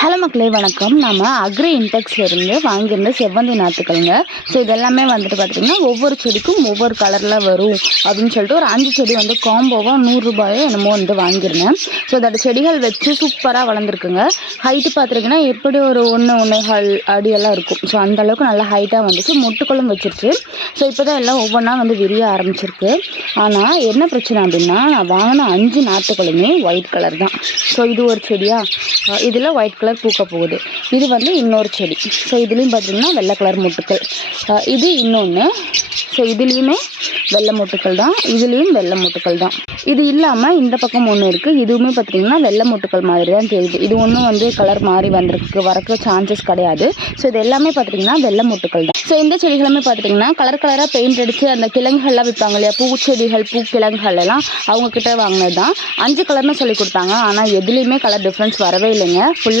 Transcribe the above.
Hello மக்களே வணக்கம். நம்ம அக்ரி இன்டெக்ஸ்லேருந்து வாங்கியிருந்த செவ்வந்தி நாற்றுக்கள்ங்க. ஸோ இதெல்லாமே வந்துட்டு பார்த்திங்கன்னா ஒவ்வொரு செடிக்கும் ஒவ்வொரு கலரில் வரும் அப்படின்னு சொல்லிட்டு ஒரு 5 செடி வந்து காம்போவாக 100 ரூபாயோ என்னமோ வந்து வாங்கியிருந்தேன். ஸோ அதோட செடிகள் வச்சு சூப்பராக வளர்ந்துருக்குங்க. ஹைட்டு பார்த்துட்டிங்கன்னா எப்படி ஒரு 1.5 அடியெல்லாம் இருக்கும். ஸோ அந்தளவுக்கு நல்லா ஹைட்டாக வந்துச்சு, மொட்டுக்களும் வச்சிருச்சு. ஸோ இப்போ தான் எல்லாம் ஒவ்வொன்றா வந்து விரிய ஆரம்பிச்சிருக்கு. ஆனால் என்ன பிரச்சனை அப்படின்னா, நான் வாங்கின 5 நாற்றுகளுமே ஒயிட் கலர் தான். ஸோ இது ஒரு செடியா, இதில் ஒயிட் கலர் பூக்க போகுது. இது வந்து இன்னொரு செடி. ஸோ இதுலேயும் பார்த்திங்கன்னா வெள்ளை கலர் மொட்டுக்கள். இது இன்னொன்று. ஸோ இதுலேயுமே வெள்ளை மொட்டுக்கள் தான், இதுலேயும் வெள்ளை மொட்டுக்கள் தான். இது இல்லாமல் இந்த பக்கம் ஒன்று இருக்குது. இதுவுமே பார்த்திங்கன்னா வெள்ளை மொட்டுக்கள் மாதிரி தான் தெரியுது. இது ஒன்றும் வந்து கலர் மாறி வரக்கு சான்சஸ் கிடையாது. ஸோ இது எல்லாமே பார்த்திங்கன்னா வெள்ளை மொட்டுக்கள் தான். ஸோ இந்த செடிகளுமே பார்த்திங்கன்னா கலர் கலராக பெயிண்ட் அடித்து அந்த கிழங்குகள்லாம் விற்பாங்க இல்லையா, பூச்செடிகள் கிழங்குகள் எல்லாம் அவங்கக்கிட்ட வாங்கினது தான். 5 கலர்னு சொல்லி கொடுத்தாங்க. ஆனால் எதுலேயுமே கலர் டிஃப்ரென்ஸ் வரவே இல்லைங்க. ஃபுல்